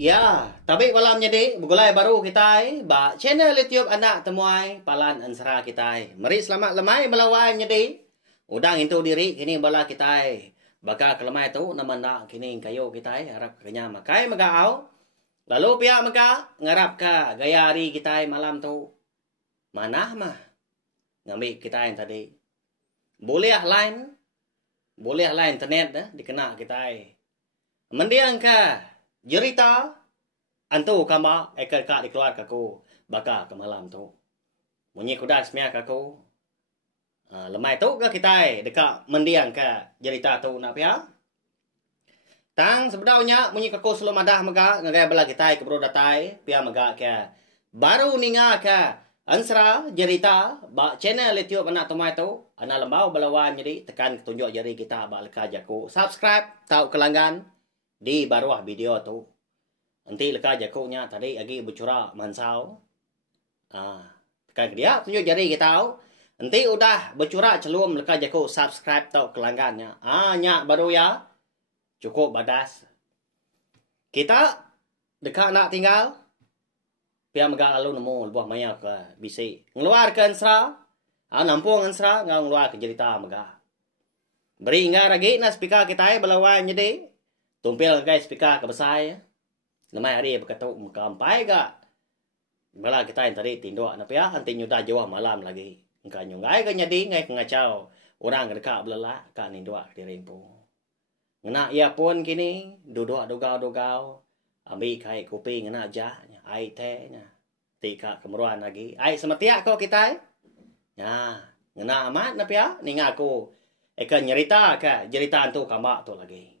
Ya, tapi malam jadi begulai baru kita ba channel YouTube anak temuai palan ansara kita. Mari selamat lemai melawan jadi. Udang itu diri kini bala kita. Baka kelemai tu nama nak kini kayu kita harap kenya makai magaau. Lalu pihak maka ngarap ka gaya hari kita malam tu. Mana mah ngambil kita yang tadi. Boleh lain internet dah dikena kita. Mendiang ka jerita antu kama ekar ka dikeluar kaku baka ke malam tu. Munyi kuda semia kaku. Lemai tu ke kita dekat mendiang ka jerita tu nak pia. Tang sebenarnya munyi kaku selalu madah mega ngagai bala kita ke bro datai pia mega ke. Baru ninga ka ansra jerita ba channel YouTube anak tomai tu anak lembau balawan jadi tekan tunjuk jari kita ba leka jaku. Subscribe tahu kelanggan di bawah video tu. Nanti leka jakunya tadi lagi bercura mansau. Tekan dia tunjuk jari kita. Nanti udah bercura celum leka jaku subscribe tahu kelanggannya. Nyak baru ya. Cukup badas. Kita dekat nak tinggal. Pia mega lalu nemu buah maya ke bisi. Ngeluarkan sra. Nampung ansra ngau ngeluar ke cerita mega. Beri ingat lagi na speaker kita belawan jadi. Tumpil guys speaker ke besar. Lemai hari berketuk kampai gak. Bala kita yang tadi tinduk na pia anti nyudah jauh malam lagi. Engkau nyungai ke nyadi ngai ke ngacau. Orang dekat belela ka ninduk di rimpu. Ngena ia pun kini duduk dugau. Ambil kai kopi ngena jah. Ai teh nya. Tika kemeruan lagi. Ai semetiak kau kita. Ya, ngena amat na pia ninga aku. Eka nyerita ka cerita antu kama tu lagi.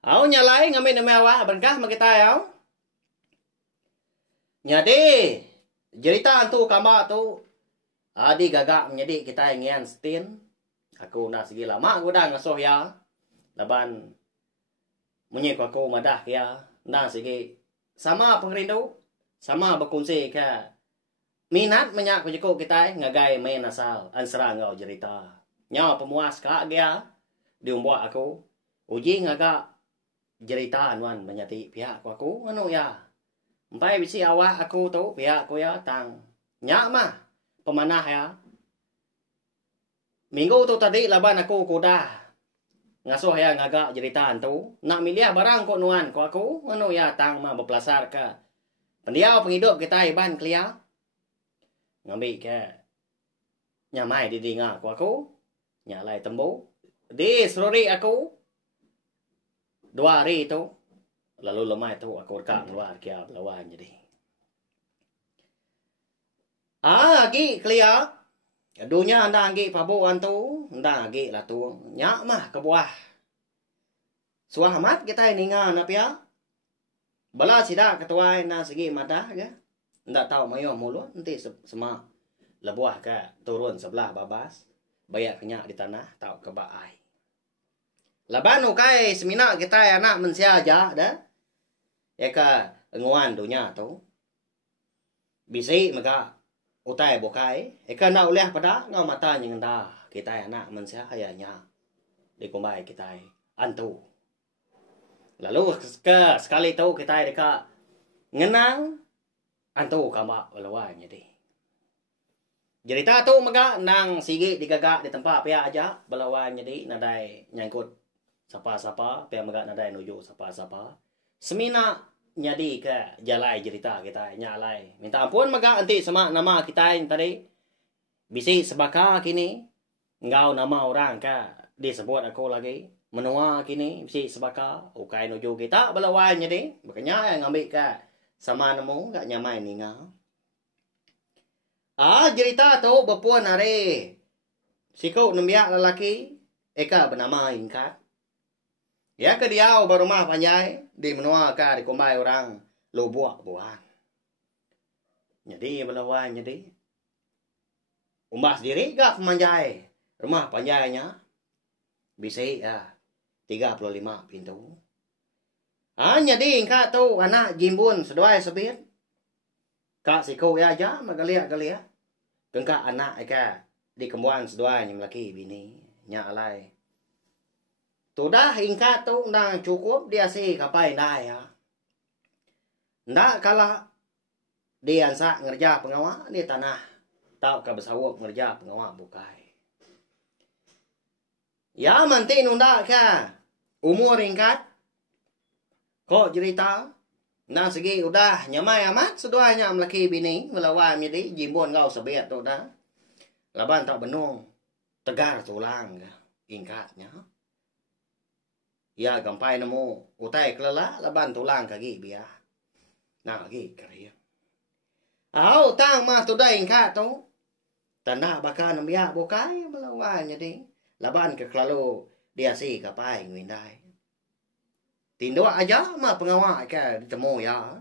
Au nyalai ngambil nama awak berkah makita au. Nyadi cerita antu kama tu adi gagak menjadi kita ingin stin. Aku nak segi lama aku dah ngasuh ya. Laban munyi aku madah ya. Nah segi sama pengrindu sama berkongsi ke minat menyak kujuku kita ngagai main asal ansra ngau cerita. Nyawa pemuas kak dia diumbuat aku. Uji ngagak cerita anuan menyati pihak aku anu ya. Empai bisi awak aku tu pihak aku ya tang. Nyak mah pemanah ya. Minggu tu tadi laban aku kuda. Ngasuh ya ngagak cerita tu. Nak milih barang ko nuan ko aku anu ya tang mah berpelasar ke. Pendiau penghidup kita iban kelia. Ngambil ke nyamai di dinga ko aku. Nyalai tembu. Di seruri aku. 2 hari tu. Lalu lemai tu aku rekam keluar kia lawan jadi. Lagi kelia. Dunia anda lagi pabu antu. Anda lagi lah tu. Nyak mah ke buah. Suahamat kita ini ngana pia. Bala sida ketua na segi madah ke. Anda tahu mayo mulut nanti semua lebuah ke turun sebelah babas. Bayak kenyak di tanah tahu ke baai. Laban ukai semina kita anak mensia aja dah. Eka nguan dunia tu. Bisi maka utai bokai. Eka nak uleh pada ngau mata yang dah. Kita anak mensia ayahnya. Di kumbai kita antu. Lalu ke sekali tu kita dekat ngenang antu kama lawan jadi. Cerita tu maka nang sigi digagak di tempat pihak aja belawan jadi nadai nyangkut sapa-sapa pihak maka nadai nuju sapa-sapa. Semina nyadi ke jalai cerita kita nyalai. Minta ampun maka anti sama nama kita yang tadi. Bisi sebaka kini ngau nama orang ka disebut aku lagi. Menua kini bisi sebaka ukai nuju kita belawan jadi. Makanya yang ambil ka sama nemu gak nyamai ni ngau. Cerita tu berpuan hari. Sikau nembiak lelaki. Eka bernama Ingkat. Ya ke dia berumah panjai. Di menua ka di kumbai orang. Lu buah. Jadi belawan jadi. Umbah sendiri gak pemanjai. Rumah panjainya. Bisa 35 pintu. Jadi Ingkat tu anak jimbun seduai sebit. Kak sikau ya aja magalia. Kengkak anak eka di kembuan sedua yang laki bini nya alai. Tudah ingkat tu nang cukup dia si kapai dah ya. Ndak kalah dia ansa ngerja pengawa di tanah. Tau ka besawok ngerja pengawa bukai. Ya manti nunda ka umur ringkat. Kok cerita? Nah segi udah nyamai amat seduanya melaki bini melawan jadi jimbon ngau sebiat tu dah. Laban tak benung tegar tulang ingkatnya. Ya gampai nemu utai kelala laban tulang kaki biar. Nah lagi keriang. Au tang mah tu dah ingkat tu. Tanda bakal nambiak bukai melawan jadi. Laban ke kelalu dia si kapai ngwindai. Tindua aja mah pengawal ke ditemu ya.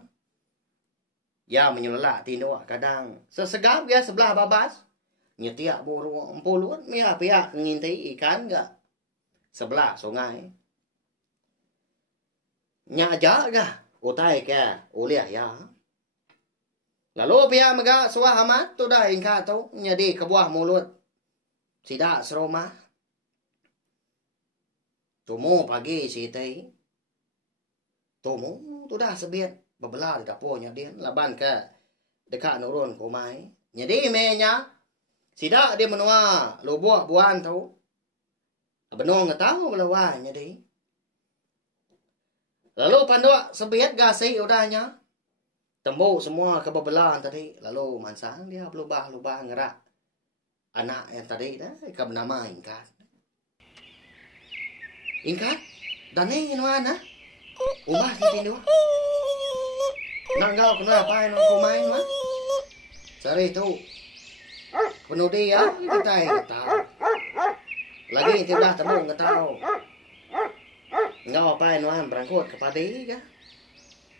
Ya menyelak tindua kadang sesegap ya sebelah babas. Nyetiak burung empuluan ya pihak ngintai ikan gak sebelah sungai. Nya aja gak utai ke uliah ya. Lalu pihak mega suah amat tu dah ingkat tu nyadi ke buah mulut. Sidak seromah. Tumu pagi si tei. Tumu tu dah sebiat bebelah di dapurnya dia laban ke dekat nurun kumai. Jadi menya sidak dia menua lubuk buan tu. Benong ngetahu belawan jadi. Lalu panduk sebiat gasi udahnya. Tembuk semua kebebelan tadi. Lalu mansang dia berubah-ubah ngerak anak yang tadi dah ke bernama ingkat. Ingkat? Dani nuan ha? Ubah kita dua. Nak kau kenapa yang aku main mah? Sari tu. Penuh dia kita tahu. Lagi tidak temu nggak tahu. Ngau apa yang nuan berangkut kepada dia?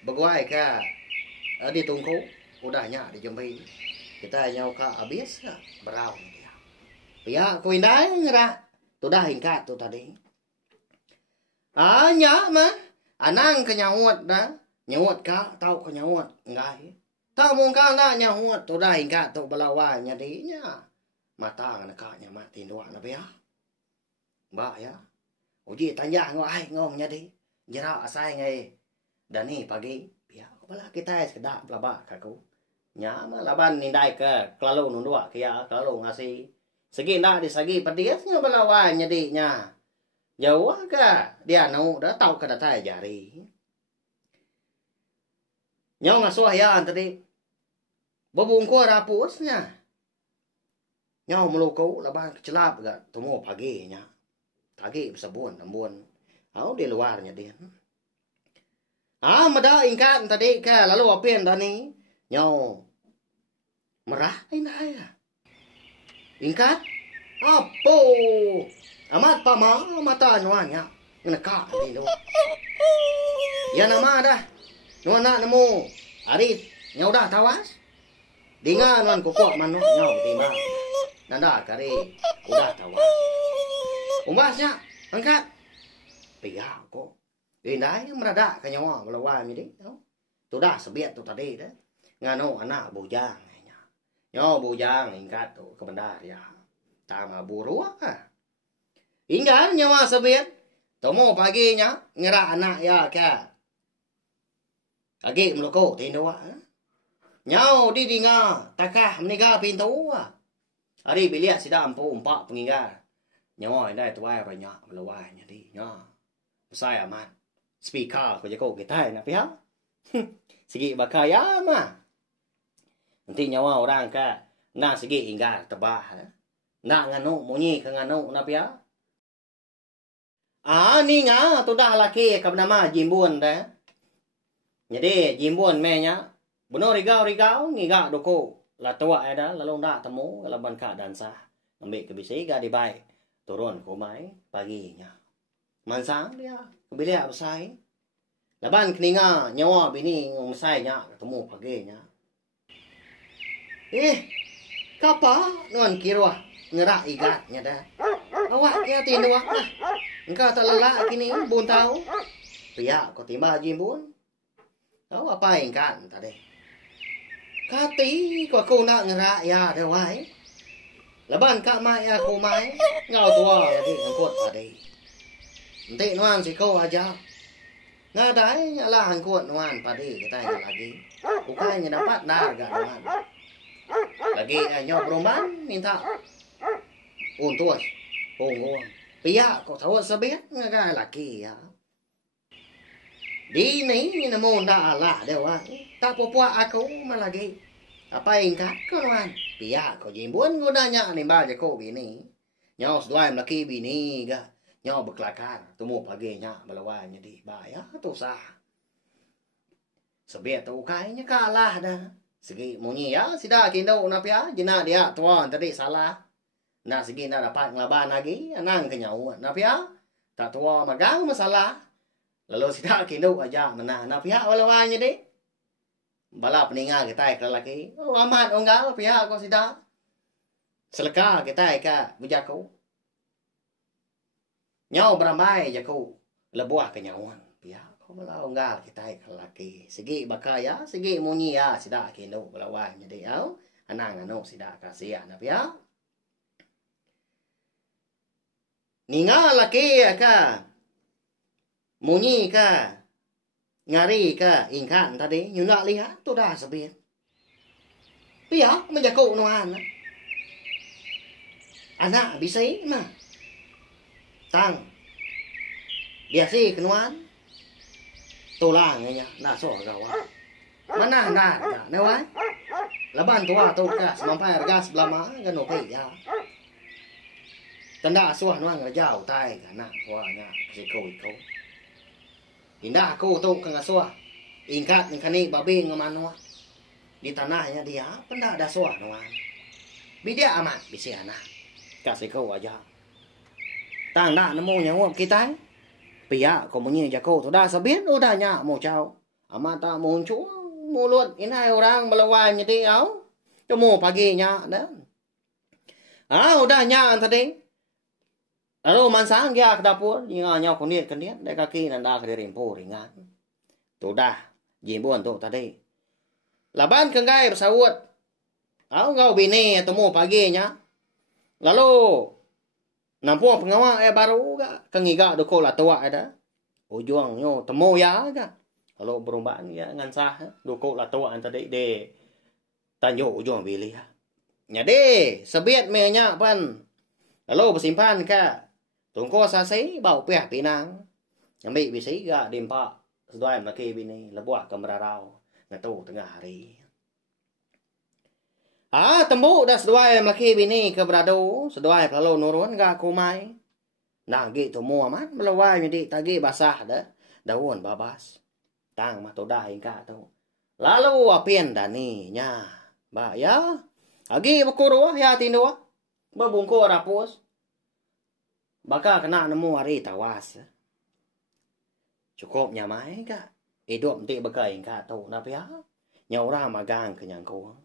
Beguai ka? Di tungku. Udahnya di jembi. Kita nyau ka habis ka? Berau dia. Pihak kuindai ngerak. Tu dah ingkat tu tadi. Nya mah anang kenyawat dah nyawat ka tau kenyawat ngai tau mung ka na nyawat tu dah ingkat tu belawan nyadinya mata ngana ka nya mati dua na bea ba ya uji tanya ngai ngong nyadi jera asai ngai dani pagi ya bala kita sedak laba kaku nya mah laban nindai ke kelalu nundua kia kelalu ngasi segi ndak disagi pediasnya belawan nyadinya. Jauh ka dia nau dah tahu kada tai jari. Nyau ngasuh ya tadi. Bebungku rapusnya. Nyau melukau laban kecelap gak temu paginya. Pagi sebun embun. Au di luarnya dia. Mada ingkat tadi ka lalu apien dani. Nyau merah indah ya. Ingkat? Apa? Amat pama mata nuannya ngeka di lu. Ya nama dah. Nuana nemu ari nyau dah tawas. Dinga nuan kokok manu nyau timah. Nanda kari udah tawas. Umbasnya angkat. Pihak kok. Indai merada ke nyawa melawan jadi. Tu dah sebiat tu tadi dah. Ngano anak bujang nya. Nyau bujang ingkat tu ke bendar ya. Tama buruah. Hingga nyawa sebiat. Temu paginya ngerak anak ya ka. Agi meloko tindua. Nyau di dinga takah meniga pintu. Hari biliak sida ampu umpak penginggar. Nyawa indai tuai banyak melawainya di. Nya. Saya aman. Speaker ko jako kita na pihak. Segi bakaya mah. Nanti nyawa orang ka na segi inggar tebah. Na nganu munyi ka nganu na pihak. Ni nga tu dah laki ka bernama Jimbun dah. Jadi Jimbun menya benar rigau ngiga doko la tua ada lalu ndak temu laban ka dansa. Ambil ke bisi ga di bai turun kumai paginya. Mansang dia kebilia besai. Laban keninga nyawa bini ngumsai nya ketemu paginya. Kapa nuan kirwa ngerak igatnya dah. Awak kia tindua lah. Engkau tak lelak kini bun tahu. Pihak kau timbah Jimbun. Tahu apa ingkan tadi? Kati kau aku nak ngerak ya dewai. Laban kak mai aku mai. Ngau tua jadi ngkut tadi. Nanti nuan si kau aja. Ngadai lah hangkuat nuan padi kita lagi. Bukannya dapat dah gak nuan. Lagi nyo berumban minta untuk punggung. Pihak kau tahu sebet ngagai laki ya. Di ni namun dah lah dewa. Tak puas aku malagi. Apa ingkat kau nuan? Pihak kau jimbun godanya ni baje kau bini. Nyo sedua laki bini ga. Nyo berkelakar. Temu pagi nya melawan jadi bahaya tu sah. Sebet tu kayaknya kalah dah. Segi munyi ya sida kindo napia jina dia tuan tadi salah. Nak segi nak dapat ngelaban lagi anang kenyau napia. Tak tua magang masalah. Lalu sida kindo aja menang napia walawannya deh. Bala peningal kita lelaki. Oh amat onggal pihak kau sida. Seleka kita ka bujaku. Nyau beramai jaku lebuah kenyauan pihak. Bala onggal kita lelaki. Segi bakaya, segi munyi ya sida kindo balawan jadi au anang anu sida kasihan napia. Ninga laki ka munyi ka ngari ka ingkan tadi nyuna lihat tu dah sebien. Pihak menjaku nuan. Anak bisa mah. Tang. Biasa kenuan. Tulang nya na so gawa. Mana na ne wai. Laban tua tu ka sampai gas belama gano pe ya. Tanda suah nuang ngajau tai ka na tua nya si kau ikau. Indah aku tu ka ngasuah. Ingkat ning kani babi ngamanua. Di tanahnya dia penda ada suah nuang. Bidia amat bisi anak. Kasih kau aja. Tang na nemu nyawa kita. Pihak kau munyi jago tu dah sabit udah nyak mau cau. Amata muncul mulut inai orang melawan jadi au. Temu pagi nyak dah. Udah nyak tadi. Lalu mansang dia ke dapur, ingat nyak kuniat dek kaki nanda ke rimpo ringan. Tu dah jimbun tu tadi. Laban kengai bersawut. Ngau bini temu pagi nyak. Lalu nampu pengawal baru ga kengiga doko la tua ada. Ujung nyo temu ya ga. Kalau berumbaan ya ngansah doko la tua tadi de tanyo ujung pilih ya. Nyade sebiet me nya pan. Lalu bersimpan ka tungko sasai bau peh pinang. Ambil bisi ga dimpa sedua laki bini lebuah kemerarau ngatu tengah hari. Tembuk dah sedua laki bini ke berado, sedua kalau nurun ga kumai. Nah gitu mu amat melawai jadi tagi basah dah daun babas. Tang mah toda hingga tu. Lalu apien dani nya. Ba ya. Agi bakuro ya tindo. Babungko rapos. Baka kena nemu hari tawas. Cukup nyamai ga. Hidup nanti baka hingga tu na pia. Nyaura magang kenyang ko.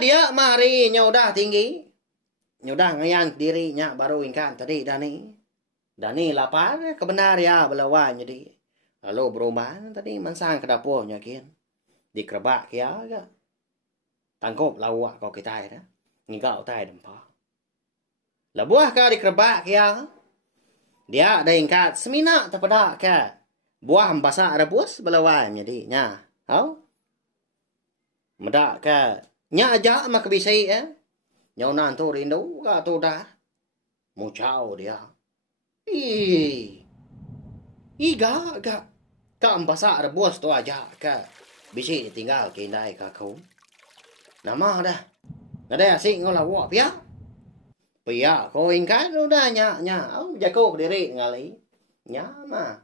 Dia mari nyaudah tinggi. Nyaudah ngayan dirinya baru ingkan tadi Dani. Dani lapar kebenar ya belawan jadi. Lalu berubah tadi mansang ke dapurnya kian. Dikerebak ya ga. Tangkop lawak kau kita ya. Ngigau tai dempa. Labuah ka dikerebak ya. Dia ada ingkat semina terpedak ka. Buah mbasa rebus belawan jadi nya. Hau? Medak ka. Nya aja mak bisai Nyau nan tu rindu ka tu dah. Mucau dia. Ga. Ka ambasa rebus tu aja ka. Bisi tinggal kindai ka kau. Nama dah. Ngada asik ngau lawa pia. Pia kau ingkan udah nya. Au jago diri ngali. Nya mah.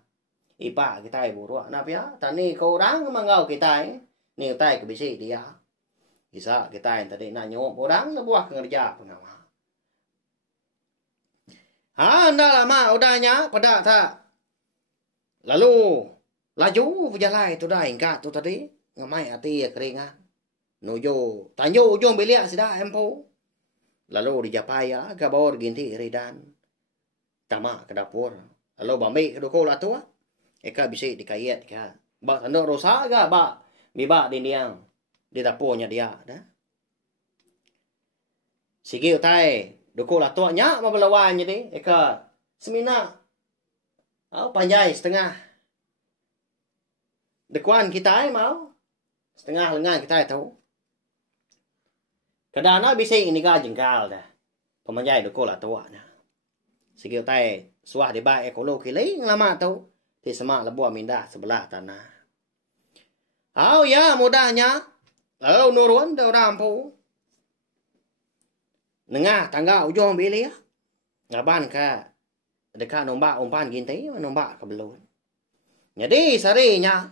Ipa kita ibu ruak na pia. Tani kau orang mangau kita ni tai ke bisi dia. Bisa kita yang tadi nanya orang buah kerja pengawa. Ndak lama udahnya pada tak. Lalu laju berjalan tu dah ingkat tu tadi ngamai hati ya keringan. Nuju tanyo ujung belia sida empo. Lalu dijapaya ke bawah ginti ridan. Tama ke dapur. Lalu bambi ke doko lah tu. Eka bisa dikayat ka. Ba tanda rosa ga ba. Biba diniang. Di dapurnya dia dah. Sige utai doko la tua nya mabelawan jadi eka semina Panjai setengah. Dekuan kita mau. Setengah lengan kita tahu. Kadang bisa ini ka jengkal dah. Pemanjai deko lah tua nah. Sikit tai suah di baik ekologi lain lama tahu. Di semak lebuah mindah sebelah tanah. Ya mudahnya. Nurun dah rampu. Nengah tangga ujung pilih ya. Ngaban ka. Dekat nombak umpan ginti. Nombak ke belum. Jadi sarinya.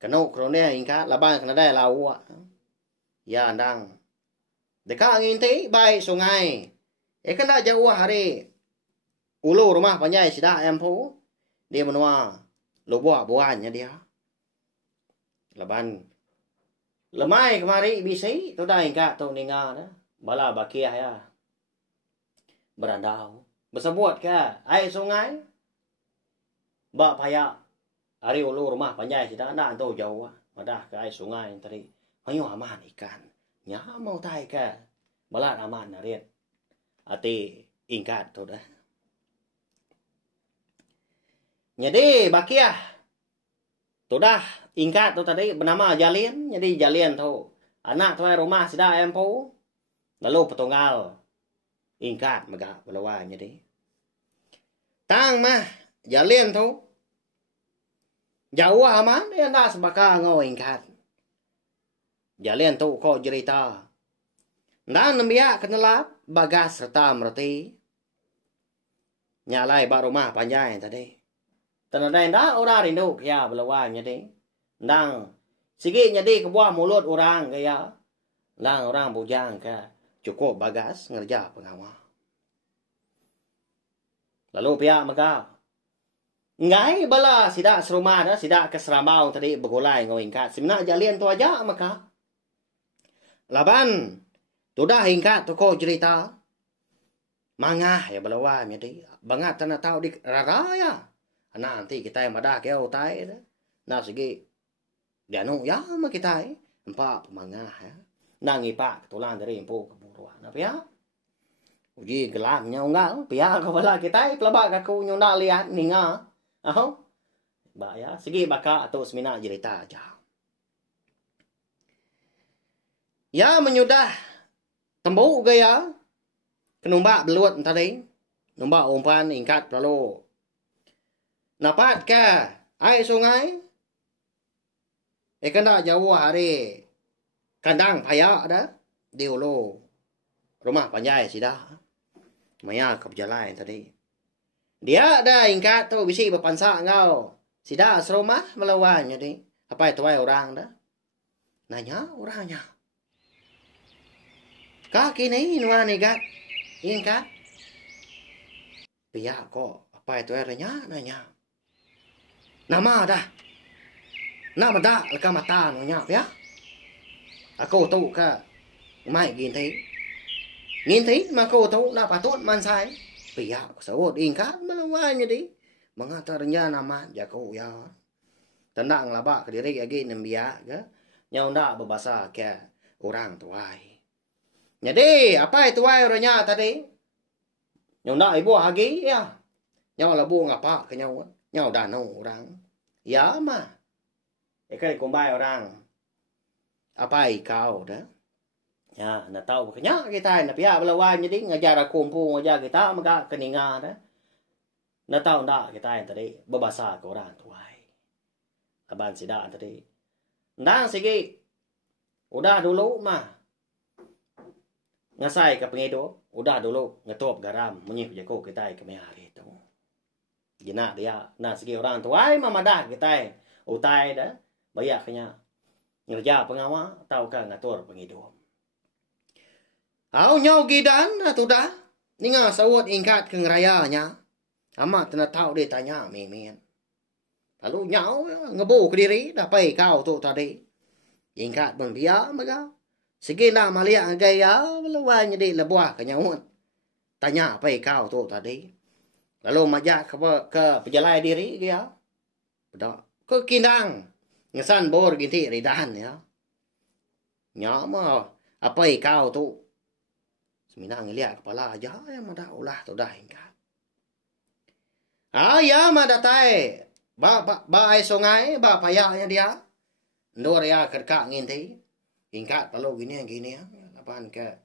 Kenuk kronia ingkat. Laban kena dah lau. Ya andang. Dekat ginti. Baik sungai. Kan tak jauh hari. Ulu rumah panjai sidak empu. Dia menua. Lubuak buahnya dia. Laban. Lemai kemari bisi. Tu dah ingkat tu ninga dah. Bala bakiah ya. Berandau. Bersebut ke. Air sungai. Bak payak. Hari ulu rumah panjai sidak. Nak tu jauh. Madah ke air sungai tadi. Mayu aman ikan. Nya mau tai ke. Balat aman narit. Ati ingkat tu dah. Jadi bakiah. Tu dah ingkat tu tadi bernama Jalin. Jadi Jalin tu. Anak tu rumah sidak empu. Lalu petunggal. Ingkat megak belawan jadi. Tang mah. Jalin tu. Jauh aman. Dia nak sebaka ngau ingkat. Jalin tu kau cerita. Dan nembiak kenelap. Bagas serta merti. Nyalai bak rumah panjai tadi. Tanadai dah orang rindu. Ya belawan jadi. Dang. Sikit jadi kebuah mulut orang kaya. Lang orang bujang ke. Cukup bagas ngerja pengawal. Lalu pihak maka. Ngai bala sidak serumah dah. Sidak keseramau tadi bergulai ngawingkat. Sebenarnya Jalin tu aja maka. Laban. Tu dah ingkat tu kau cerita. Mangah ya belawan jadi. Bangat tanah tahu di rara ya. Nanti kita yang madah kau tai dah. Nah segi. Dia nu ya mah kita empat pemangah ya. Nang ipak tulang dari empu keburuan. Apa ya? Uji gelapnya enggak. Pihak kepala kita pelabak kaku nyunda lihat ninga. Ba ya. Segi baka atau semina cerita aja. Ya menyudah. Tembu gaya. Kenumbak belut tadi. Numbak umpan ingkat lalu. Napat ke air sungai. Kan tak jauh hari. Kandang payak dah. Di ulu. Rumah panjai sidah. Maya ke berjalan tadi. Dia dah ingkat tu. Bisi berpansak ngau. Sidah serumah melawan jadi. Apa itu orang dah. Nanya orangnya. Kaki ni nuan ikat. Ingkat. Piyak kok. Apa itu orangnya nanya. Nama dah. Nama dah. Leka mata nanya ya. Aku tahu ke. Mai ginti. Ginti mà aku tahu nak patut man sai. Piyak sawot ingkat melawan jadi. Mengatarnya nama jago ya. Tendang labak ke diri lagi nembiak ke. Nyau ndak berbahasa ke orang tuai. Jadi apa itu tuai orangnya tadi? Nyau ndak ibu lagi ya. Nyau labu ngapa ke nyau. Nyau danau orang. Ya mah. Ikan kumbai orang. Apa kau dah? Ya, nak tahu kenya kita nak pihak belawan jadi ngajar kumpul ngajar kita maka keninga dah. Nak tahu ndak kita yang tadi berbahasa ke orang tuai. Aban sidak tadi. Ndang sigi. Udah dulu mah. Ngasai ke pengido, udah dulu ngetop garam menyip jago kita ke hari itu. Jenak dia, nah segi orang tuai mah madah kita. Utai dah. Bayak kenya. Ngerja pengawal tahu kan ngatur pengido. Nyau gidan tu dah. Ninga sawut ingkat ke ngerayanya. Amat nak tahu dia tanya mimin. Lalu nyau ngebu ke diri dah pai kau tu tadi. Ingkat pun dia maka. Segi nak maliak gaya lawan jadi lebuah ke nyau. Tanya pai kau tu tadi. Lalu majak ke pejalai diri dia. Bedak ke kindang. Ngesan bor ginti ridan ya. Nya mah apa kau tu. Semina ngeliat kepala aja yang madah ulah tu dah ingkat. Ah ya madatai. Ba ai sungai ba payahnya dia. Ndor ya kerka ngin thi. Ingkat kalau gini lapan ke.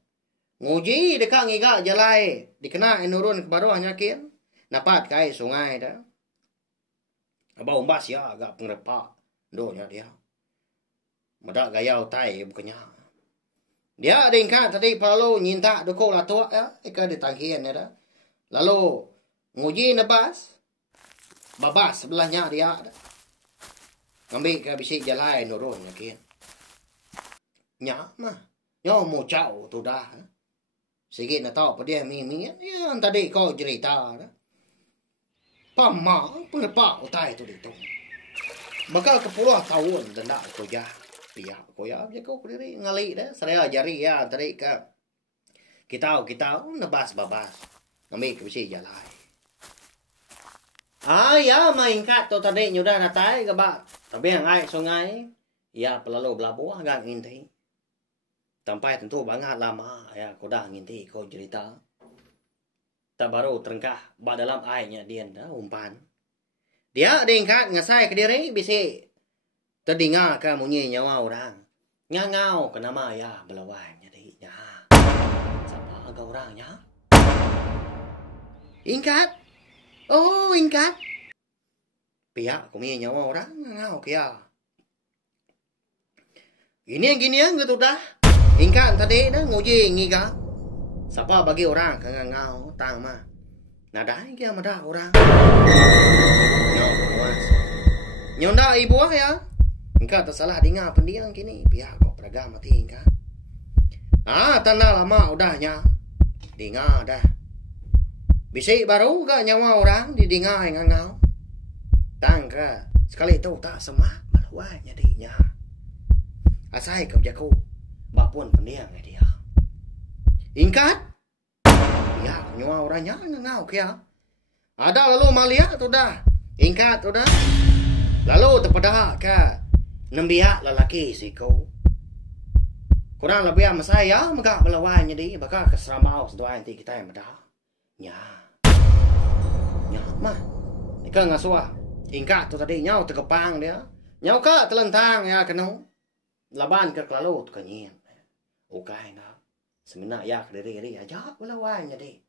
Nguji dekat ngiga jalai dikena enurun ke bawah nyakin. Napat kai sungai dah. Abang umbas ya agak pengrepak. Donya dia. Madak gaya utai bukannya. Dia ada ingkat tadi kalau nyinta doko la tua ya, ika ditangkian ya dah. Lalu nguji nebas. Babas sebelahnya dia dah. Ngambil ke bisi jalai nurun yakin. Nya mah. Nyo mau cau tu dah. Sikit na tahu dia mimi ya tadi kau cerita dah. Pama penepak utai tu itu. Bakal ke 10 tahun denda ko ya. Pihak ko ya kau diri ngali dah. Saya ajari ya tadi ke kita nebas babas. Ngambil ke bisi jalai. Ah ya maingkat tu tadi nyudah natai ke ba. Tapi yang ai sungai ya pelalu belabu agak nginti. Sampai tentu banget lama ya kau dah nginti kau cerita. Tak baru terengkah ba dalam airnya dia dah umpan. Dia diingkat ngasai ke diri bisi terdengar ke bunyi nyawa orang. Ngangau ke nama ya belawan jadi nya. Siapa agak orangnya? Ingkat. Oh, ingkat. Pihak kumi nyawa orang ngangau kia. Gini gitu dah. Ingkat tadi dah nguji ngiga. Siapa bagi orang ke ngangau tang mah. Nadai kia madah orang. Nyonda ibu ya. Ingkat tersalah dengar pendiang kini. Pihak kau peragam mati ingkat. Ah, tanda lama udahnya. Dengar dah. Bisik baru ke nyawa orang didengar ngangau. Tang ke sekali itu tak semak maluan jadinya. Asai kau jago. Bapun pendiang dia. Ingkat. Ya, nyawa orangnya ngangau kia. Ada lalu malia tu dah. Ingkat tu dah. Lalu terpedah ke nembiak lelaki si kau. Kurang lebih sama saya megak melawan jadi bakal keseramau sedua nanti kita yang bedah. Nya mah. Ika ngasuah. Ingkat tu tadi nyau terkepang dia. Nyau ka telentang ya kenu. Laban ke kelalu tu kenyin. Ukai nak. Semena ya ke diri aja melawan jadi.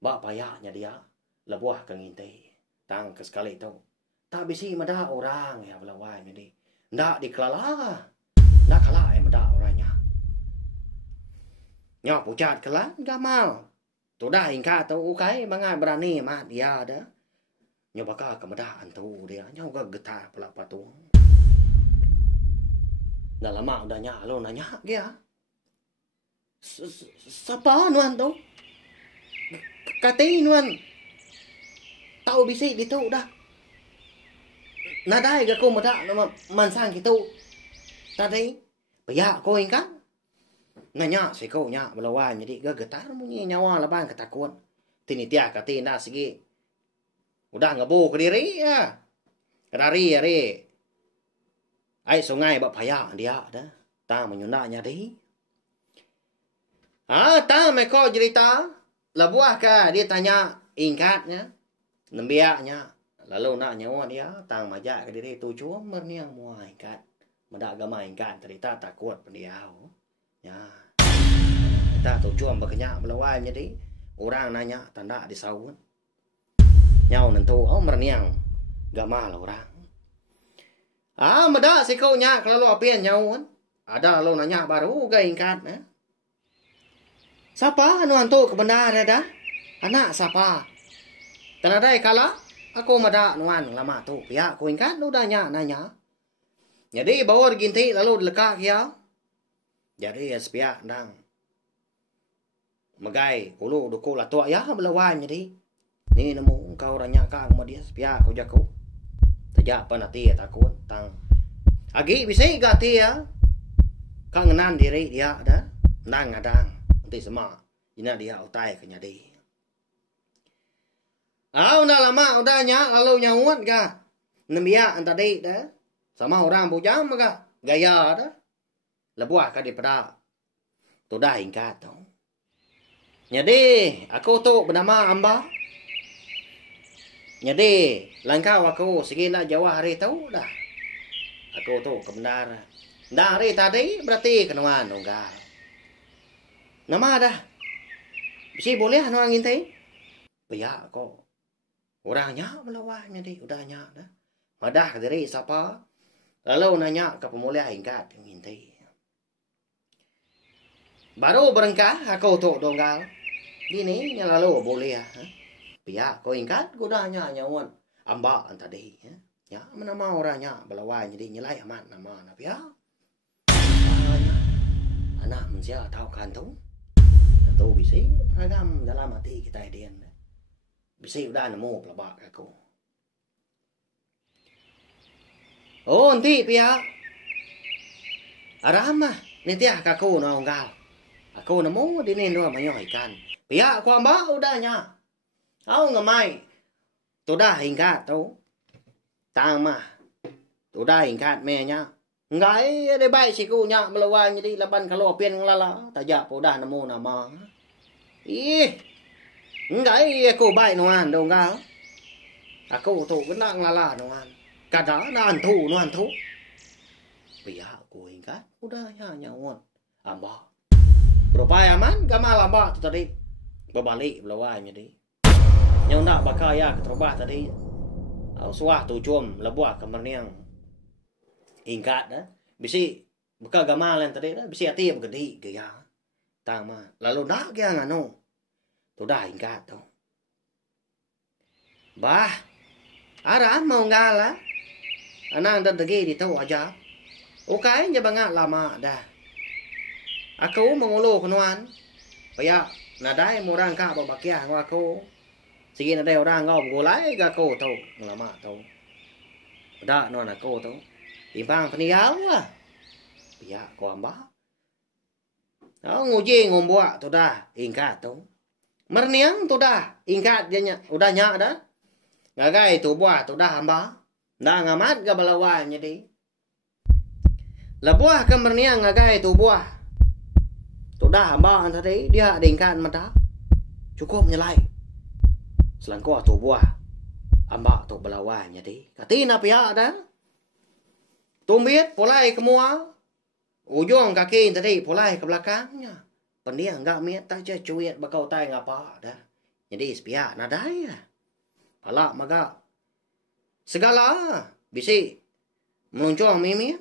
Bak payahnya dia. Lebuah ke nginti. Tang ke sekali tu. Tak bisi madah orang ya melawan jadi. Ndak dikelala. Ndak kalah yang madah orangnya. Nyau pucat kelan gamal. Tu dah ingkat tu ukai bangai berani mah dia dah. Nyau bakal kemedahan tu dia. Nyau ke getar pula patung. Dah lama udah lo nanya dia. Siapa nuan tu? Kati nuan. Tahu bisi di tu dah. Nadai ke kau madak nama mansang gitu. Tadi. Pihak kau ingkat. Nanya si kau nya melawan jadi getar bunyi nyawa laban ketakut. Tini tiak kati nak segi. Udah ngebu ke diri ya. Kerari ai sungai bak payah dia dah. Ta menyundanya deh. Ah, ta meko cerita. Lebuah ke dia tanya ingkatnya. Nembiaknya. Lalu nak nyawa dia tang majak ke diri tujuan merniang mua ingkat. Madak gama ingkat cerita takut pendiau. Ya. Kita tujuan berkenyak melawan jadi orang nanya tanda disawun. Nyau nentu oh merniang gama lah orang. Ah, meda si kau nyak lalu apian nyauan. Ada lalu nanya baru ke ingkat eh. Siapa anu antu kebenar dah? Anak siapa? Tenadai kala aku meda nuan lama tu. Ya, aku ingkat udah nanya. Jadi bawa diginti lalu dilekak ya. Jadi ya sepiak nang. Megai ulu duku lah tua ya melawan jadi. Ni nemu kau ranya kang sama dia sepiak kau jago. Tajak apa nanti ya takut tang. Agi bisa ganti ya. Kangenan diri dia dah. Nang ngadang. Nanti semua. Ina dia utai ke nyadi. Ah, udah lama udah nyak lalu nyawut ga. Nembiak tadi dah. Sama orang bujang maga gaya dah. Lebuah ka di pada. Tu dah ingkat tu. Jadi aku tu bernama Amba. Jadi, langkah aku sige na Jawa hari tahu dah. Aku tu kebenaran. Dari tadi berarti kenuan unggal. Nama dah. Bisi boleh anu angin teh? Biya ko. Orangnya melawahnya di udahnya dah. Madah dari siapa? Lalu nanya ke pemulia hingga angin teh. Baru berengkah aku tu donggal. Gini lalu boleh ya. Biya ko ingkat gudanya nyawan. Amba tadi ya. Ya, nama orangnya belawan jadi nyelai amat nama anak ya. Anak manusia tahu kan tu. Tentu bisa ragam dalam hati kita dia. Bisa udah nemu pelabak aku. Oh, nanti pia. Arama, nanti aku no enggak. Aku nemu di ni dua banyak ikan. Pia aku amba udahnya. Aku ngamai. Tu dah hingga tu. Tang mah. Tu dah hingga menya. Ngai ada baik sikunya melawan jadi laban kalau pian ngelala tajak udah nemu nama. Ih. Ngai aku baik nuan dong kau. Aku tu kena ngelala nuan. Kadang nan tu. Biar aku ingat udah nyawan. Amba. Berupaya man gamal amba tu tadi. Berbalik melawan jadi. Yang nak bakal ya keterubah tadi. Suah tu jom lebuah kemerniang. Ingat dah. Bisi buka gamalan tadi dah. Bisi hati bergedi gaya. Tang mah. Lalu nak gaya ngano. Tu dah ingat tu. Bah. Ara mau ngala. Anang dan tegi di tahu aja. Okay je bangat lama dah. Aku mengulu kenuan. Paya nadai orang ka babakia ng aku. Sige nadai orang ngau gulai ga aku tahu lama tahu. Dah non aku tahu. Timbang peniau lah. Pia ko amba. Nguji ngombuak tu dah ingkat tu. Merniang tu dah ingkat dia udah nyak dah. Ngagai tu buah tu dah amba. Dah ngamat ga balawan jadi. Lebuah ke merniang ngagai tu buah. Tu dah amba tadi dia ingkat mata. Cukup nyelai. Selangkau tu buah. Amba tu balawan jadi. Katina pia dah. Tumbit polai ke mua. Ujung kaki tadi polai ke belakangnya. Pendia enggak miat tak je cuit bakau tai ngapa dah. Jadi sepia nadai lah. Palak maga. Segala bisi meluncur mimi.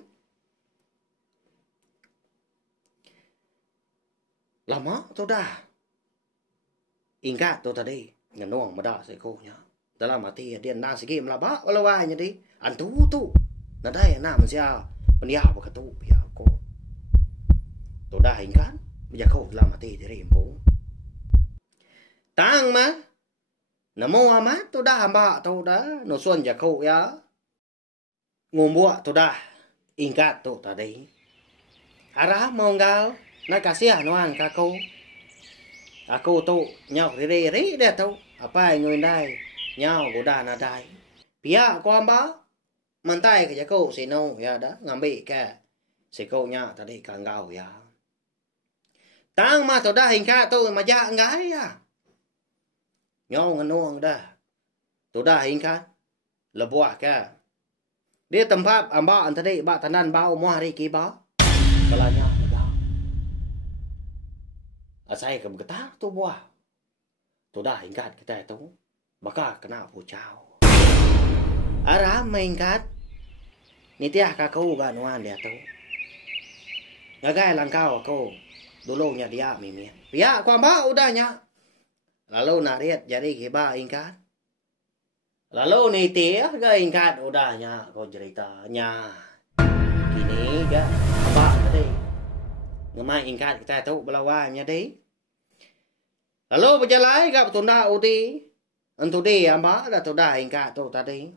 Lama tu dah. Ingat tu tadi. Ngenuang mada sekonya. Dalam hati dia nak segi melabak walawai jadi. Antu tu. Nadai anak manusia pendia begitu pihak aku. Tu dah ingat. Bây kau dalam hati diri empu. Tang mah. Namo amat tu dah hamba tu dah. No suan kau ya. Ngombuak tu dah. Ingat tu tadi. Arah monggal. Nak kasih anuan kakau. Aku tu nyok riri dia tu. Apa yang ngundai. Nyok goda nadai. Pihak aku hamba. Mantai ke kau sino ya dah. Ngambil ke. Sikau nya tadi kanggau ya. Tang mah tu dah hingga tu majak ngai ya. Nyong ngenuang dah. Tu dah hingga. Lebuah ke. Dia tempat amba tadi bak tanan bau muah hari kiba. Kalanya dah. Asai ke begetah tu buah. Tu dah hingga kita tu. Baka kena pucau. Arah maingkat. Nitiah kakau ganuan dia tu. Ngagai langkau aku. Dulunya dia mimi. Pia ku amba udahnya. Lalu nariat jadi kiba ingkat. Lalu nitiah ga ingkat udahnya kau ceritanya. Kini ga amba tadi. Ngemai ingkat kita tu belawannya di. Lalu berjalan ga tunda uti. Entu di amba dah tunda ingkat tu tadi.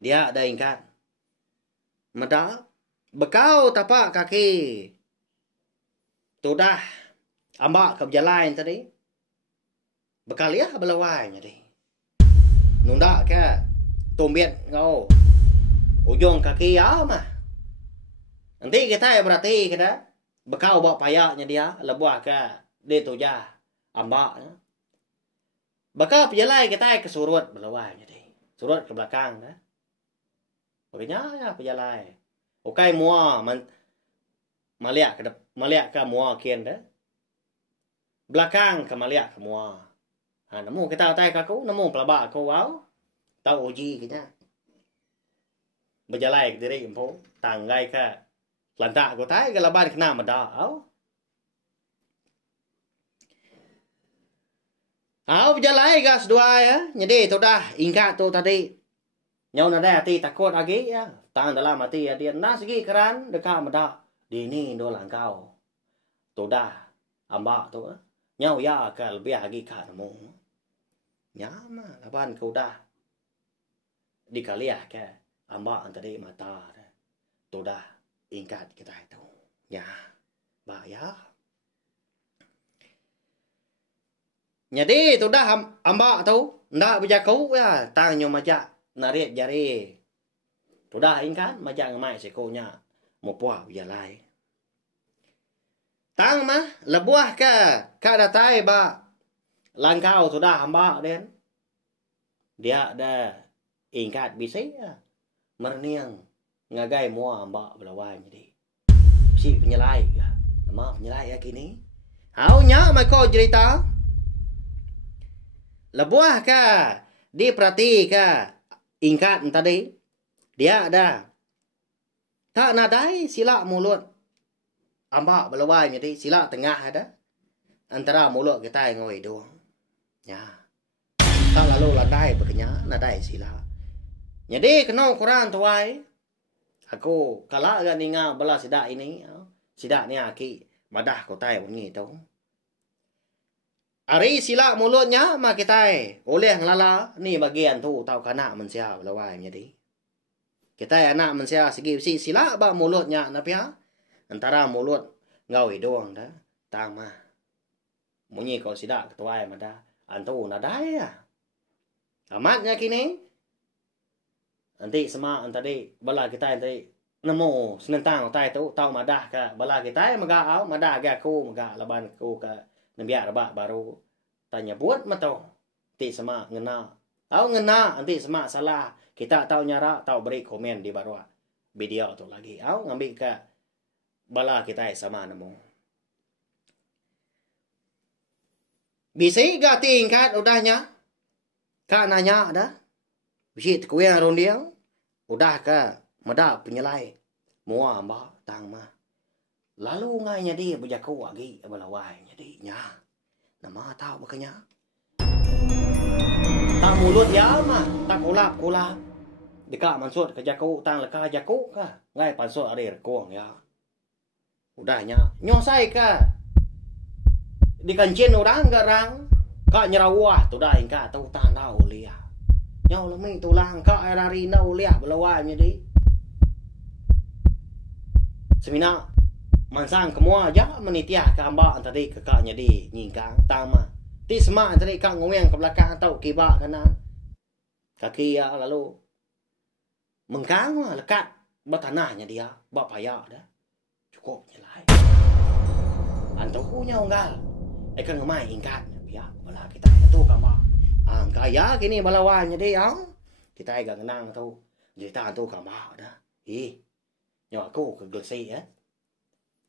Dia ada ingkat. Meda bekau tapak kaki. Tu dah amba ke berjalan tadi. Bekal ya belawan tadi. Nunda ke tumbit ngau. Ujung kaki ya mah. Nanti kita berarti kita bekal bawa payaknya dia lebuah ke dia tu ja amba. Baka pejalai kita ke surut belawai jadi. Surut ke belakang dah. Baganya ya pejalai. Okai mua maliak ke mua kian dah. Belakang ke maliak ke mua. Namu kita tai kaku, namu pelabak aku wow. Tahu uji kita. Berjalai ke diri empo, tanggai ke lantak aku tai ke laban kena medau. Berjalai gas dua ya. Jadi tu dah ingat tu tadi. Nyau nada hati takut lagi ya. Tang dalam hati ya dia nas lagi keran dekat medau. Di ni do langkau. Tu dah ambak tu. Nyau ya ke lebih lagi ka namu. Nyama laban kau dah dikaliah ke ambak tadi mata tu dah ingat kita itu ya bahaya. Jadi tu dah ambak tu ndak berjaku ya tang nyo majak narik jari tu dah ingat majak ngamai sekonya mo puah berjalai tang mah lebuah ke datai ba langkau sudah hamba den. Dia ada ingat bisa ya. Merniang ngagai mua hamba belawai jadi. Si penyelai ya. Nama penyelai ya kini. Haunya mai ko cerita. Lebuah ka diperhati ka ingat tadi. Dia ada tak nadai sila mulut hamba belawai jadi sila tengah ada. Antara mulut kita ngoi doang. Ya. Tak lalu landai berkenya nadai sila. Jadi kena Quran tuai. Aku kala gan ninga bala sidak ini. Sidak ni aki madah ko tai wengi tu. Ari sila mulutnya mak kita oleh ngelala ni bagian tu tau kana mensia belawai jadi. Kita anak mensia segi si sila ba mulutnya napia. Antara mulut ngoi doang dah. Tang mah. Munyi kau sidak ketuai madah. Antu nadai ya. Amatnya kini. Nanti semak tadi bala kita tadi nemu senentang tai tu tau madah ke bala kita maga au madah ga ku maga laban ku ke nambia rabak baru tanya buat matau. Nanti semak ngena. Au ngena nanti semak salah. Kita tahu nyara tahu beri komen di bawah video tu lagi. Au ngambil ke bala kita sama nemu. Bisa gak tingkat udahnya. Kak nanya dah. Bisi kuya rondiang. Udah ke medap penyelai. Mua mbak tang mah. Lalu ngainya dia berjaku lagi belawai jadinya. Nama tahu makanya. Tak mulut ya mah. Tak kulap. Dekat mansut ke jaku tang leka jaku ka. Ngai pansut ada rekong ya. Udahnya nyosai ka. Di kancin orang garang kak nyerawah tu dah ingka tu tanda ulia nyau lemi tulang kak ari na ulia belawai jadi semina mansang kemua aja menitiah ke hamba tadi ke kak jadi nyingkang tama ti semak tadi kak ngoyang ke belakang atau kiba kanan kaki ya lalu mengkang lekat batanahnya dia bak payah dah cukup nyelai antunya unggal kan ngamai ingat ya bala kita tu kama kaya kini balawan jadi kita agak nang tu cerita tu kama dah nyo aku ke glesi ya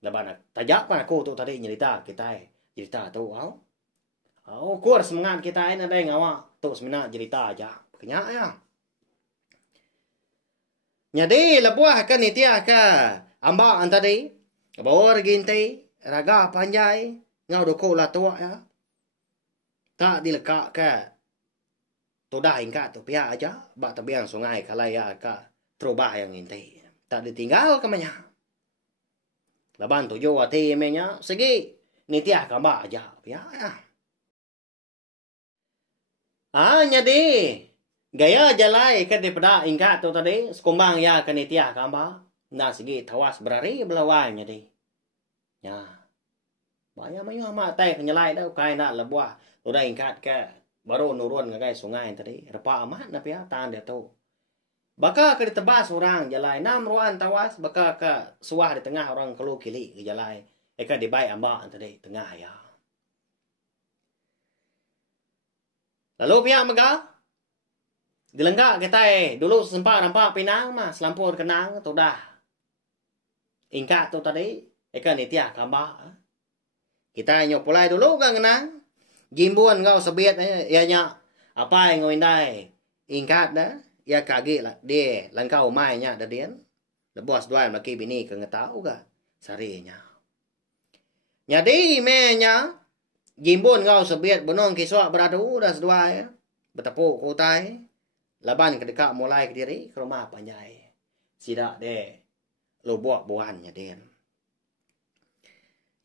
laban tajak pan aku tu tadi cerita kita cerita tu kurs semangat kita ini ada ngawa tu semina cerita aja kenya ya jadi lebuah kan itia ka amba antadi bawor ginti raga panjai ngau doko la tua ya. Tak dilekak ke. Todah ingkat tu pihak aja. Bak tebiang sungai kalaya ka. Terubah yang inti. Tak ditinggal ke manya. Laban tujuh hati emenya. Segi. Nitiah kambak aja. Pihak ya. Jadi. Gaya jalai ke daripada ingkat tu tadi. Sekumbang ya ke nitiah kambak. Nah segi tawas berari belawai jadi. Ya. Banyak mayu amat tai kenyelai dah kai nak lebuah. Udah ingkat ke baru nurun ngagai sungai tadi. Repa amat na pia tan dia tu. Baka ke ditebas orang jalai 6 ruan tawas baka ke suah di tengah orang kelu kili ke jalai. Eka di bai amba tadi tengah ya. Lalu pihak megah dilenggak kita dulu sempat nampak pinang mah selampur kenang tu dah. Ingkat tu tadi ikan itia kambah. Kita nyopulai dulu kan kenang. Jimbuan kau sebiat ya nya apa yang ngoi ingkat dah ya kaget lah dia langkau mai nya dah dia. Lebos dua laki bini ke ngetau ga sarinya. Nyadi menya jimbun kau sebiat benong kiswak beradu dah sedua ya. Betepuk kutai. Laban ke dekat mulai ke diri ke rumah panjai. Sidak de lo buat buannya dia.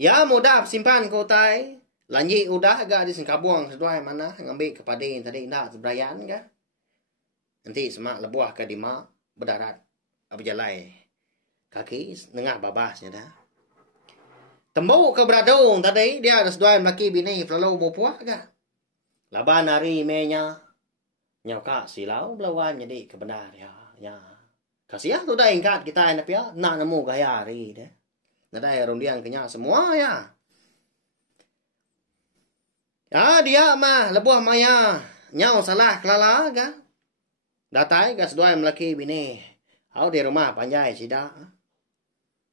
Ya mudah simpan kutai. Lanji udah agak di singkabuang sedua mana ngambil kepada yang tadi nak seberayan ga. Nanti semak lebuah ke dima berdarat apa jalai. Kaki nengah babasnya dah. Tembuk ke beradung tadi dia ada sedua laki bini perlu buah ga. Laban hari menya nyau kak silau belawan jadi kebenar ya. Kasiah tu dah ingkat kita nak ya nak nemu gaya hari deh. Nadai rundian kenyak semua ya. Ya dia mah lebuah maya nyau salah kelala ga. Datai ke sedua laki bini. Au di rumah panjai sida.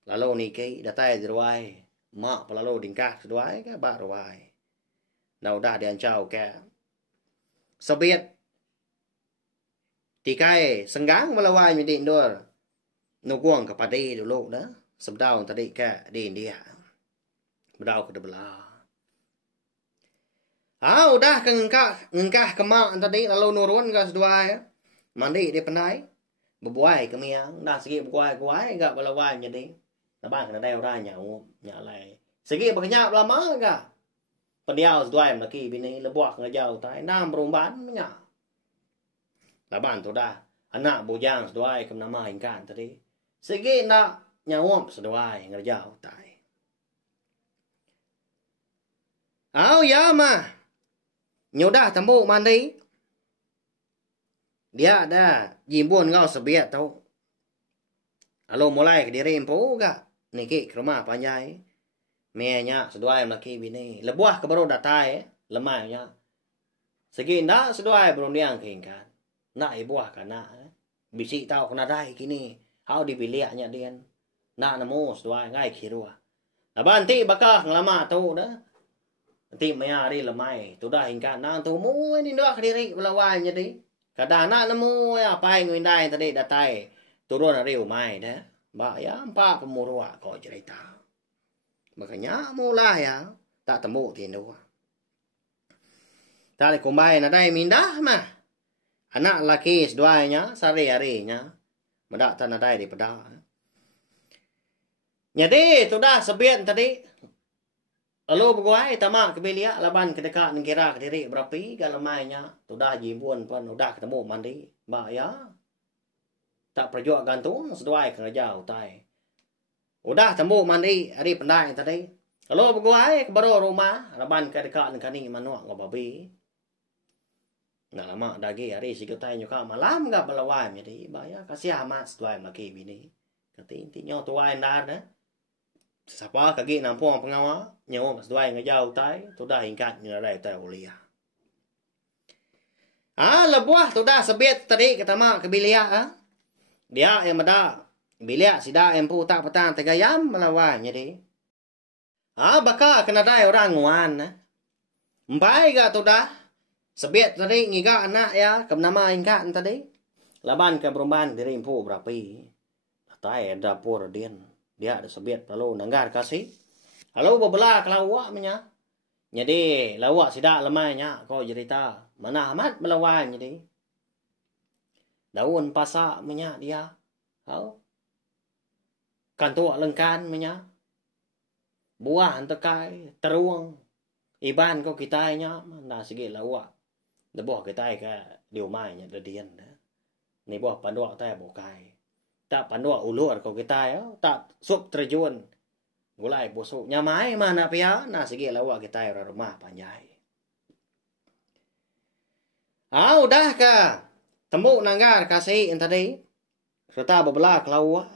Lalu niki datai di ruai. Mak pelalu dingkah kedua ke bak ruai. Nah udah diancau ke. Sobiet. Tikai senggang melawai menjadi indur. Nuguang kepada dulu dah. Sebedau tadi ke di India. Bedau ke debelah. Udah ke ngengkah kemak tadi lalu nurun ke sedua ya. Mandi di pandai. Berbuai ke miang. Dah segi berbuai-buai enggak melawai menjadi. Nabang kena deo ra nyau nyalai. Segi berkenyap lama enggak. Pendiau sedua laki bini lebuak ngejau tai nam perumban menyak. Laban tu dah anak bujang sedua ke nama ingkan tadi. Segi nak nyawam sedua ngejau tai. Ya mah. Nyodah tembuk mandi. Dia ada jimbun ngau sebiat tau. Lalu mulai ke diri empu enggak. Niki ke rumah panjai. Menya sedua laki bini. Lebuah ke baru datai. Lemahnya. Segi nak sedua berundiang ke ingkan. Nak ibuah kan nak. Bisi tau kena dai kini. Hau dibiliaknya dia. Nak nemu sedua ngai kirua. Laban nanti bakal ngelama tu dah. Nanti maya hari lemai. Tu dah ingkan. Nak tu mu ini dah ke diri belawai jadi. Kadang nak nemu apa yang ngindai tadi datai. Turun hari umai dah. Mbak ya empat pemurua kau cerita. Makanya mula ya. Tak temu tindu. Tali kumbai nadai mindah mah. Anak laki seduanya sehari-harinya. Medak tak nadai di pedak. Jadi tu dah sebian tadi. Lalu berguai tamak kebelia. Laban kedekat nengkira ke diri berapi. Galamainya. Tu dah jimbun pun. Udah ketemu mandi. Mbak ya. Tak perjuak gantung, seduai kerja utai. Udah tembuk mandi, hari pendai tadi. Kalau berguai ke baru rumah, laban ke dekat dengan ni manuak ngau babi. Nak lama dagi hari si kutai nyuka malam gak belawai jadi bayar kasih amat seduai maki bini. Kati intinya tuai ndar dah. Siapa kaki nampung pengawa, nyawa seduai ngejau utai, tu dah ingkat nyerai utai ulia. Lebuah tu dah sebit tadi ketama kebilia dia yang meda bilik sida empu tak petang tegayam melawai jadi. Baka kena dai orang nguan. Mpai ga tu dah. Sebiat tadi ngiga anak ya ke nama ingkat tadi. Laban ke perumban diri empu berapi. Tai dapur din. Dia ada sebiat lalu nanggar kasih. Lalu bebelah ke lawak menya. Jadi lawak sida lemainya kau cerita. Mana amat melawai jadi. Daun pasak menya dia. Kantua lengkan menya. Buah antekai. Teruang. Iban kau kitanya. Nah sige lawak. Dah buah kita ke liu mai nya dian dah. Ni buah panduak tai bokai. Tak panduak ulur kau kita ya. Tak sup terjun. Gulai busuk. Nyamai mana pia. Nah sige lawak kita rumah panjai. Udah ke. Tembuk nanggar kasih yang tadi. Serta bebelah ke lawa.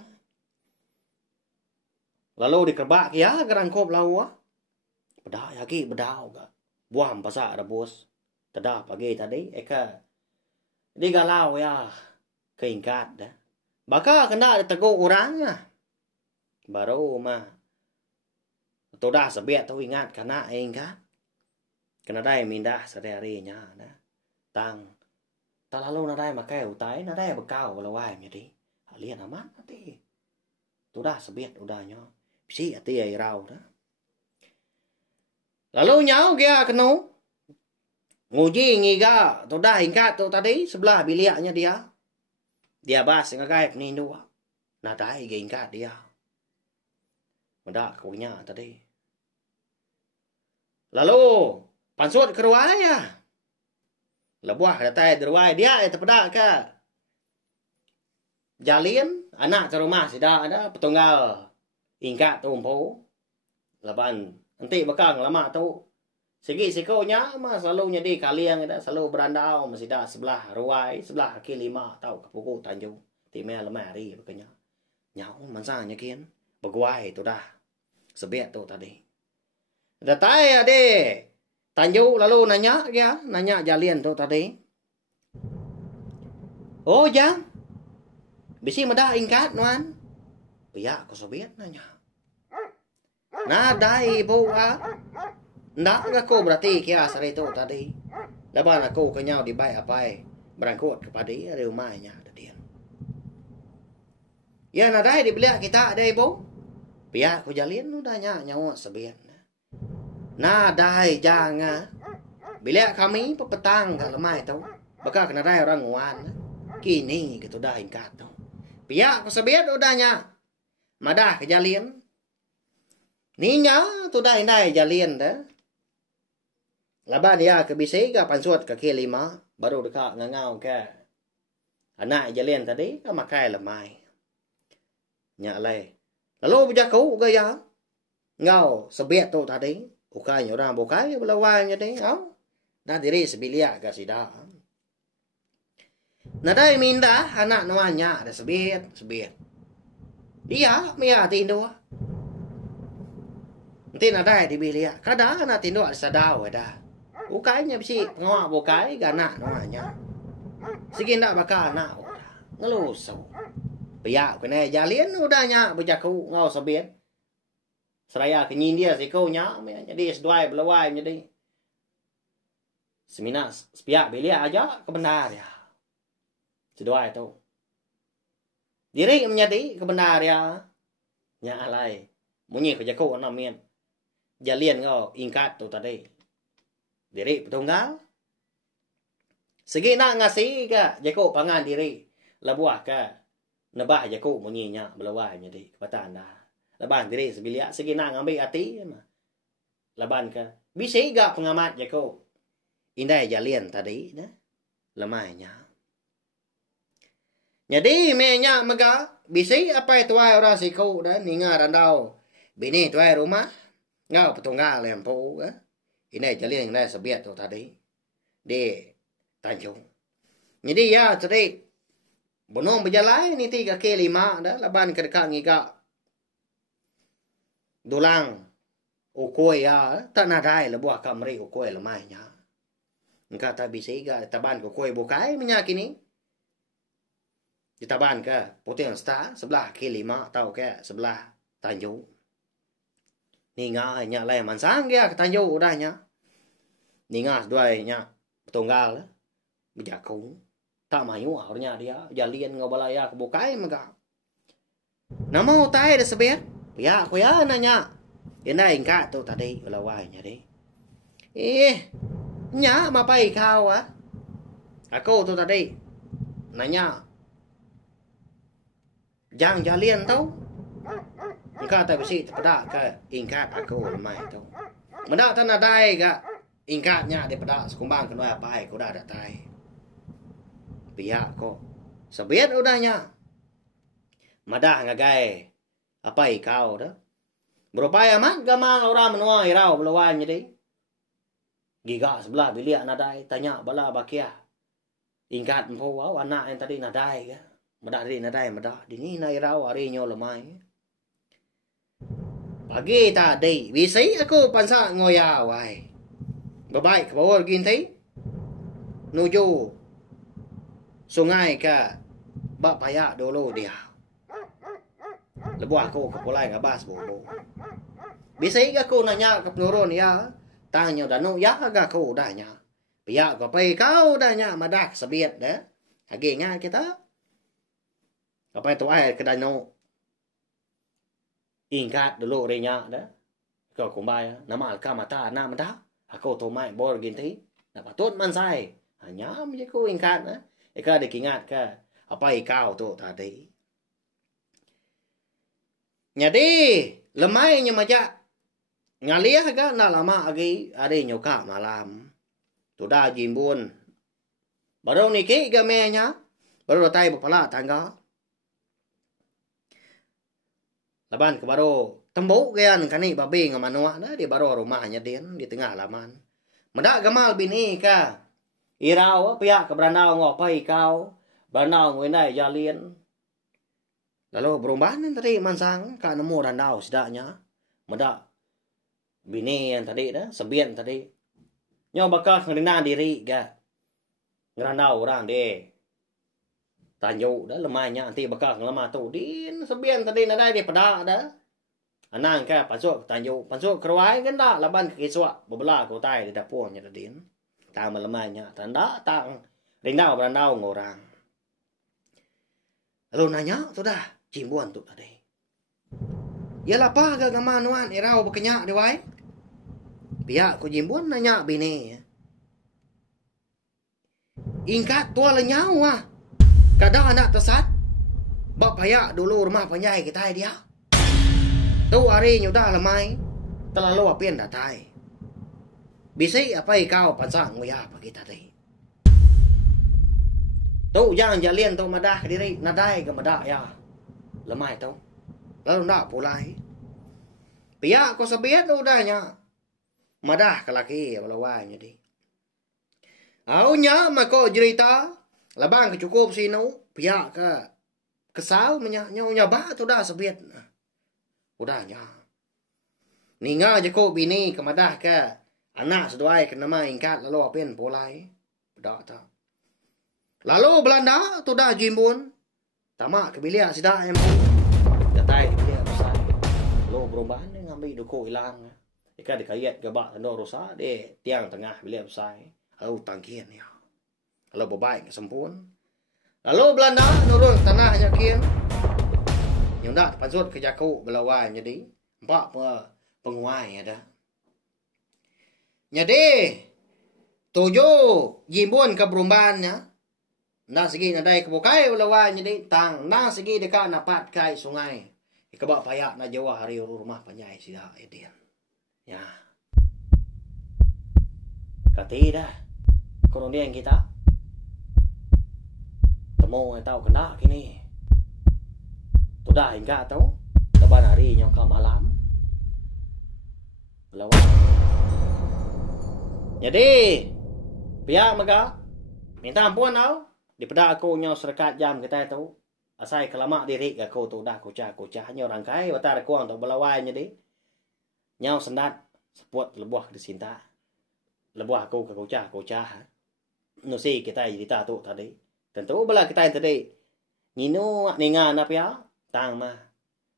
Lalu dikerbak ya gerangkop lawa. Bedah yaki bedau ga. Buam pasak rebus. Tada pagi tadi eka di galau ya keingkat dah. Baka kena tegur orangnya. Baru mah tôi đã biết tôi ingat karena ingat kena dai minda sehari-harinya dah. Tang ta lalu na dai makai utai na dai bekau kalau wai jadi. Lihat amat nanti. Tôi đã biết udahnya. Bisi ati ai rau dah. Lalu nyau dia kenu. Nguji ngiga, tôi đã ingat tôi tadi sebelah biliaknya dia. Dia bahas ngagai ni dua. Na dai ingat dia. Mudah kaunya tadi. Lalu pansut ke ruaya. Lebuah datai ruaya dia itu pada ke. Jalin anak ke rumah sida ada petunggal. Ingat tu umpo. Laban nanti bakal lama tu. Segi sikonya mah selalu jadi kalian ada selalu berandau masih dah sebelah ruai sebelah kaki lima tahu ke pukul Tanjung timnya lemari begini nyau mansanya kian berguai tu dah sebiat tu tadi datai ade Tanjung lalu nanya dia nanya jalian tu tadi oh jang bisi medah ingkat nuan pihak ko sobiet nanya nah dai bu ndak aku berarti kia sari itu tadi. Lepas aku kenyau di baik apa berangkut kepada dia rumahnya ada dia. Ya nadai di belia kita ada ibu. Pihak aku jalin udahnya nyawa sebian. Nadai jangan. Belia kami petang ke lemah itu. Bakal kena rai orang nguan. Kini gitu dah ingkat tu. Pihak aku sebian udahnya. Madah ke jalin. Ninya tu dah indai jalin dah. Laban dia ke bisi ke pansuat ke lima baru dekat ngangau ke anak jalian tadi ke makai lemai nyak lai lalu berjaku ke ya ngau sebiat tu tadi ukanya orang bukai belawai jadi ngau na diri sebilia ke sida nadai minda anak nuanya ada sebiat dia mia tindu nanti nadai di bilia kada anak tindu ada sadau dah ukainya bisi ngawak bukai gana namanya. Sige ndak bakal nak ngelusu. Pihak kena jalin udahnya berjaku ngau sabien. Seraya kenyin dia sikonya jadi seduai belawai jadi. Seminas pihak belia aja kebenar ya. Seduai tu. Diri menjadi kebenar ya. Nya alai. Munyi kejaku namien. Jalin ngau ingkat tu tadi. Diri petunggal. Segi nak ngasih ke jaku pangan diri. Lebuah ke. Nebah jaku munyinya belawai jadi kebatan dah. Leban diri sebilia. Segi nak ngambil hati. Leban ke. Bisi gak pengamat jaku. Indai jalin tadi. Lemahnya. Jadi menya mega. Bisi apa itu orang siku dah. Ninga randau. Bini tuai rumah. Ngau petunggal lempu ke. Ini jalin yang sebiat tu tadi di Tanjung. Jadi ya tadi bonong berjalan ni 3 ke 5 dah laban ke dekat ngiga dulang ukoi ya tak nadai lebuah kamri ukoi lemahnya. Engkau tak bisa iga taban ukoi bukai minyak ini. Di taban ke Putih Star sebelah ke 5 tahu ke sebelah Tanjung. Ninga nya lai mansang dia ke Tanjung udahnya. Ninga duanya petunggal berjaku. Tak mayu orangnya dia jalin ngobalaya ke bukai mega. Nama utai ada sebiat. Ya aku ya nanya. Ini ingkat tu tadi belawainya deh. Nya mapai kau aku tu tadi nanya. Jangan jalin tau. Engkau tak bisa terpedak ke ingkat aku lemai tu. Mendak tanah dai ke ingkatnya daripada sekumbang kenapa apa aku dah datai. Pihak kok. Sebiat udahnya. Madah ngagai apa ikau dah. Berupaya mak gamal orang menua irau belawan jadi. Giga sebelah bilik nadai tanya bala bakia. Ingkat empu anak yang tadi nadai ke. Madah dari nadai madah. Dini na irau hari nyo lemai. Pagi tadi, bisa aku pansa ngoya wai. Babaik ke bawah gintai. menuju sungai ke bak payak dulu dia. Lebuh aku ke pulai ngabas bulu. Bisa aku nanya ke penurun ya. Tanya danu ya agak aku danya. Piyak ko pay kau danya madak sabiat dah. Agi nga kita. Apa itu ay ke danu. Ingkat dulu renya dah. Kau kumbay nama alka mata na mata. Aku tu mai bor ginti. Na patut man sai. Hanya me ko ingkat na. Ika dikingat ka. Apa ikau tu tadi. Jadi lemai nya maja. Ngaliah ga na lama agi ade nyoka malam. Tu dah jimbun. Baru ni ke gamenya. Baru tai bapala tangga. Laban ke baru tembuk gian kani babi ngamanua na di baru rumahnya dia di tengah laman. Medak gamal bini ka. Irau pihak ke berandau ngopai kau. Berandau ngwinai jalin. Lalu berumbahan tadi mansang ka nemu randau sedaknya. Medak bini yang tadi dah sebian tadi. Nyo bakal ngerina diri ga. Ngerandau orang deh. Tanjuk dah lemahnya nanti bakal ngelemah tu. Din sebian tadi nadai dia pedak dah. Anang ka pasuk tanjuk. Pasuk keruai kan dah. Laban kekiswak. Bebelah kotai di dapurnya tadi. Tang melemahnya. Tanda tang. Rindau berandau ngorang. Lalu nanya tu dah. Cimbuan tu tadi. Yalah apa ga gamanuan irau berkenyak diwai. Pihak ko jimbun nanya bini. Ingkat tua lenyau ah. Kadang anak tersat. Bak payak dulu rumah penjai kita dia. Tu hari nyudah lemai. Terlalu apien datai. Bisi apa ikau pasang nguya pagi tadi. Tu jangan jalin tu madah diri. Nadai ke madah ya. Lemai tu. Lalu nak pulai. Pihak ko sabiat udahnya. Madah ke laki balawanya di. Aunya mako cerita labang kecukup sinu pihak ke kesal menyak ba tu dah sebiat. Udahnya. Ninga je ko bini ke madah ke anak seduai ke nama ingkat lalu apin polai. Dak ta. Lalu Belanda tu dah jimbun. Tamak ke bilik sidak em. Datai ke bilik besar. Lo berubahan ngambil duko hilang. Ika dikayat gabak tanda rosa de tiang tengah bilik besar. Lalu tangkian ya. Lalu berbaik kesempun. Lalu Belanda nurun tanahnya kian. Yang dak pasut ke jaku belawai jadi. Empat penguai ada. Jadi tujuh jimbun ke berumbannya. Nak segi nadai ke bukai belawai jadi tang. Nak segi dekat napat kai sungai. Ika bak payak na jawa hari rumah penyai sida edian. Ya. Kati dah. Kemudian kita temu yang tahu kena kini. Tu dah hingga tahu. Leban hari nyoka malam. Lawan. Jadi pihak mega minta ampun tau. Di pada aku nyo serkat jam kita tu. Asai kelama diri aku tu dah kucah nyo rangkai batar kuang tu belawai jadi. Nyau sendat seput lebuah di sinta. Lebuah aku ke kucah. Nusi kita cerita tu tadi. Tentu belah kita tadi. Nino ningan apa ya? Tang mah.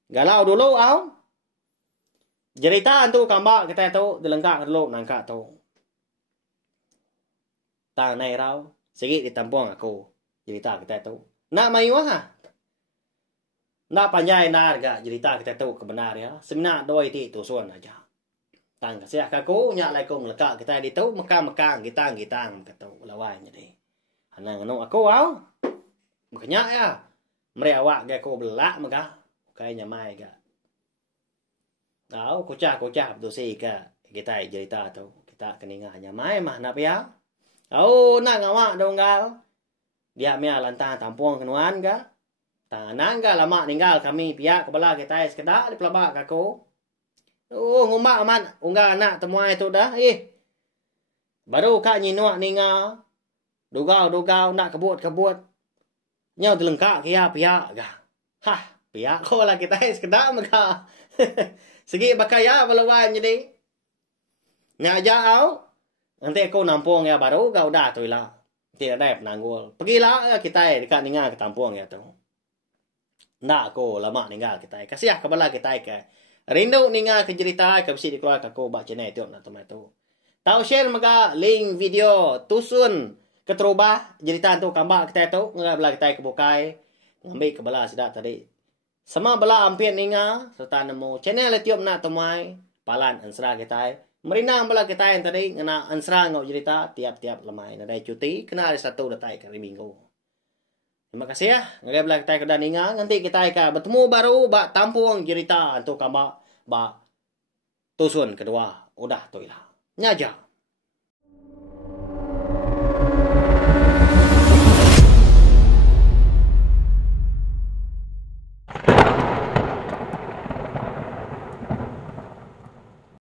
Galau dulu au. Cerita tu kambak kita tu dilengkap dulu nangka tu. Tang nai rau. Sikit ditampung aku. Cerita kita tu. Nak mayu ha? Nak panjai nak ga cerita kita tu kebenar ya. Sebenar doi ti tu suan aja. Tang kasih aku nyak lai kong lekak kita di tu mekang gitang kata lawai jadi. Anang anu aku au. Makanya ya. Meri awak ga ko belak maka. Kayaknya mai ga. Au kucah tu si ka kita cerita tu. Kita keningahnya mai mah nap ya. Au nak awak donggal. Dia mia lantang tampung kenuan ga. Tangan ga lama ninggal kami pihak kepala kita sekedak di pelabak aku. Oh, ngumbak aman. Unggal anak temuai tu dah. Baru kak nyinuak ninga. Dugau nak kebut. Nyau dilengkak kia pihak ga. Hah, pihak ko lah kita sekedak maka. Segi bakai ya balawan jadi. Nya aja au. Nanti aku nampung ya baru kau dah tu lah. Tidak ada penanggul. Pergilah kita dekat ningal ke Tampuang ya tu. Nak ko lama ningal kita. Kasih kepala kita ke. Rindu ningal ke cerita ke besi dikeluar ko bak channel tu nak temai tu. Tahu share maka link video tusun keterubah cerita tu kambak kita tu ngak bela kita ke bukai. Ngambil ke bala sedak tadi. Sama bala ampian ningal serta nemu channel tiup nak temai palan ansra kita. Merinang bala kita yang tadi kena ansra ngau cerita tiap-tiap lemai. Nadai cuti kena ada satu datai kali minggu. Terima kasih ya. Ngagai bala kita kedan inga nanti kita akan bertemu baru bak Tampuang cerita untuk kambak bak tusun kedua. Udah tu ilah. Nyaja.